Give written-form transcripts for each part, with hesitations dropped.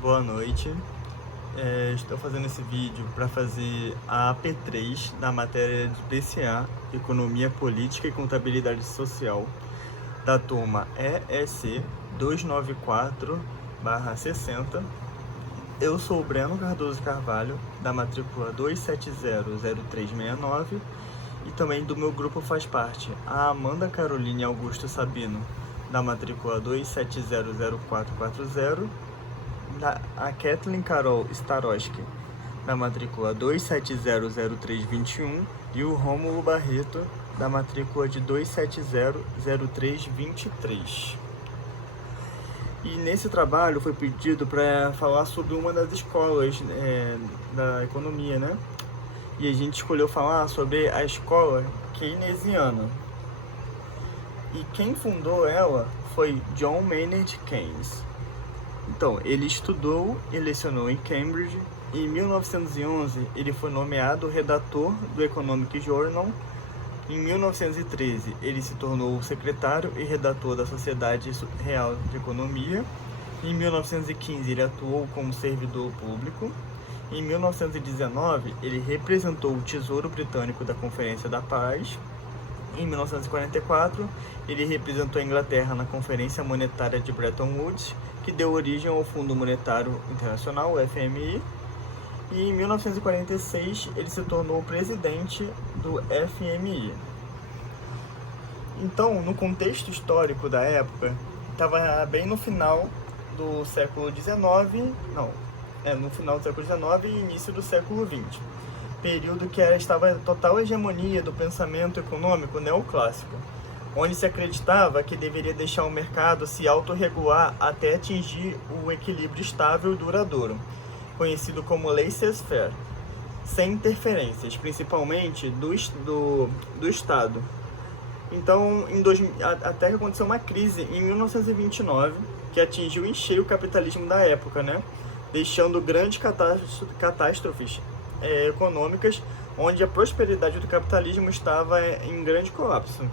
Boa noite. Estou fazendo esse vídeo para fazer a AP3 da matéria de PCA, Economia Política e Contabilidade Social, da turma EEC 294/60. Eu sou o Breno Cardoso Carvalho, da matrícula 2700369, e também do meu grupo faz parte a Amanda Caroline Augusto Sabino, da matrícula 2700440, a Kathleen Carol Staroski, da matrícula 2700321, e o Rômulo Barreto, da matrícula de 2700323. E nesse trabalho foi pedido para falar sobre uma das escolas da economia, né? E a gente escolheu falar sobre a escola keynesiana. E quem fundou ela foi John Maynard Keynes. Então, ele estudou e lecionou em Cambridge, e em 1911 ele foi nomeado redator do Economic Journal. Em 1913 ele se tornou secretário e redator da Sociedade Real de Economia. Em 1915 ele atuou como servidor público. Em 1919 ele representou o Tesouro Britânico da Conferência da Paz. Em 1944, ele representou a Inglaterra na Conferência Monetária de Bretton Woods, que deu origem ao Fundo Monetário Internacional, o FMI. E em 1946, ele se tornou presidente do FMI. Então, no contexto histórico da época, estava bem no final do século XIX, no final do século XIX e início do século XX. Período que estava em total hegemonia do pensamento econômico neoclássico, onde se acreditava que deveria deixar o mercado se autorregular até atingir o equilíbrio estável e duradouro, conhecido como laissez-faire, sem interferências, principalmente do Estado. Então, até que aconteceu uma crise em 1929, que atingiu em cheio o capitalismo da época, né? Deixando grandes catástrofes econômicas, onde a prosperidade do capitalismo estava em grande colapso.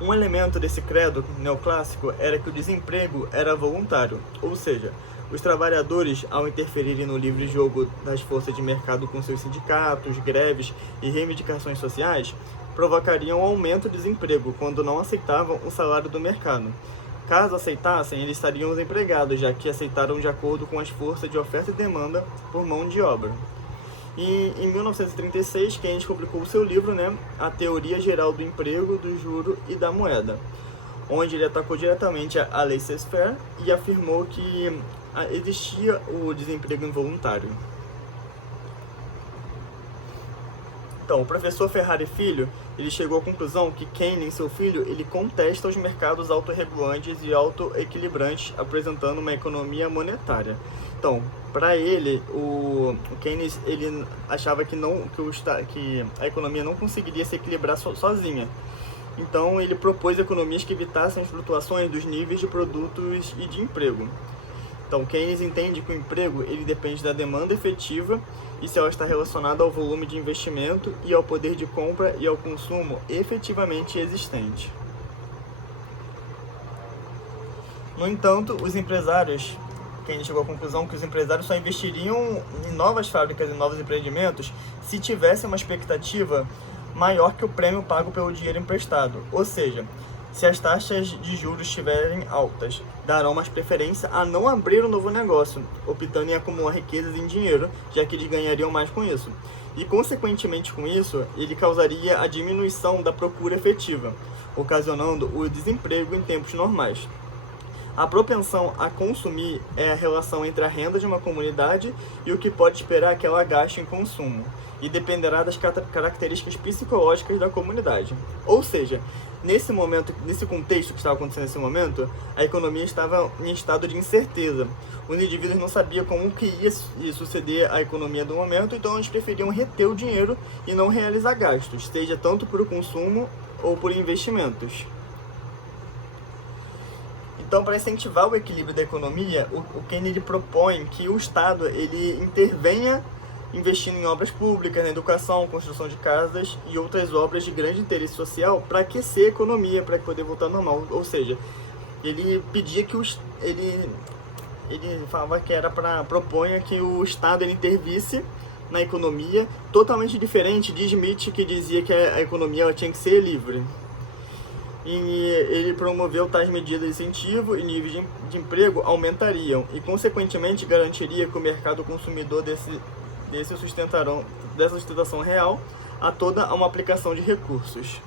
Um elemento desse credo neoclássico era que o desemprego era voluntário, ou seja, os trabalhadores, ao interferirem no livre jogo das forças de mercado com seus sindicatos, greves e reivindicações sociais, provocariam um aumento do desemprego quando não aceitavam o salário do mercado. Caso aceitassem, eles estariam desempregados, já que aceitaram de acordo com as forças de oferta e demanda por mão de obra. E em 1936, Keynes publicou o seu livro, A Teoria Geral do Emprego, do Juro e da Moeda, onde ele atacou diretamente a laissez-faire e afirmou que existia o desemprego involuntário. Então, o professor Ferrari Filho, ele chegou à conclusão que Keynes, seu filho, ele contesta os mercados autorregulantes e autoequilibrantes, apresentando uma economia monetária. Então, para ele, o Keynes ele achava que a economia não conseguiria se equilibrar sozinha. Então, ele propôs economias que evitassem as flutuações dos níveis de produtos e de emprego. Então, Keynes entende que o emprego ele depende da demanda efetiva e se ela está relacionada ao volume de investimento e ao poder de compra e ao consumo efetivamente existente. No entanto, Keynes chegou à conclusão que os empresários só investiriam em novas fábricas e novos empreendimentos se tivesse uma expectativa maior que o prêmio pago pelo dinheiro emprestado, ou seja, se as taxas de juros estiverem altas, darão mais preferência a não abrir um novo negócio, optando em acumular riquezas em dinheiro, já que eles ganhariam mais com isso. E, consequentemente com isso, ele causaria a diminuição da procura efetiva, ocasionando o desemprego em tempos normais. A propensão a consumir é a relação entre a renda de uma comunidade e o que pode esperar que ela gaste em consumo, e dependerá das características psicológicas da comunidade. Ou seja, nesse contexto que estava acontecendo nesse momento, a economia estava em estado de incerteza. Os indivíduos não sabiam como que ia suceder a economia do momento, então eles preferiam reter o dinheiro e não realizar gastos, seja tanto por consumo ou por investimentos. Então, para incentivar o equilíbrio da economia, o Keynes propõe que o Estado ele intervenha investindo em obras públicas, na educação, construção de casas e outras obras de grande interesse social para aquecer a economia, para poder voltar ao normal. Ou seja, ele pedia que ele ele falava que era para propunha que o Estado ele intervisse na economia, totalmente diferente de Smith, que dizia que a economia ela tinha que ser livre. E ele promoveu tais medidas de incentivo e níveis de emprego aumentariam e, consequentemente, garantiria que o mercado consumidor dessa sustentação real a toda uma aplicação de recursos.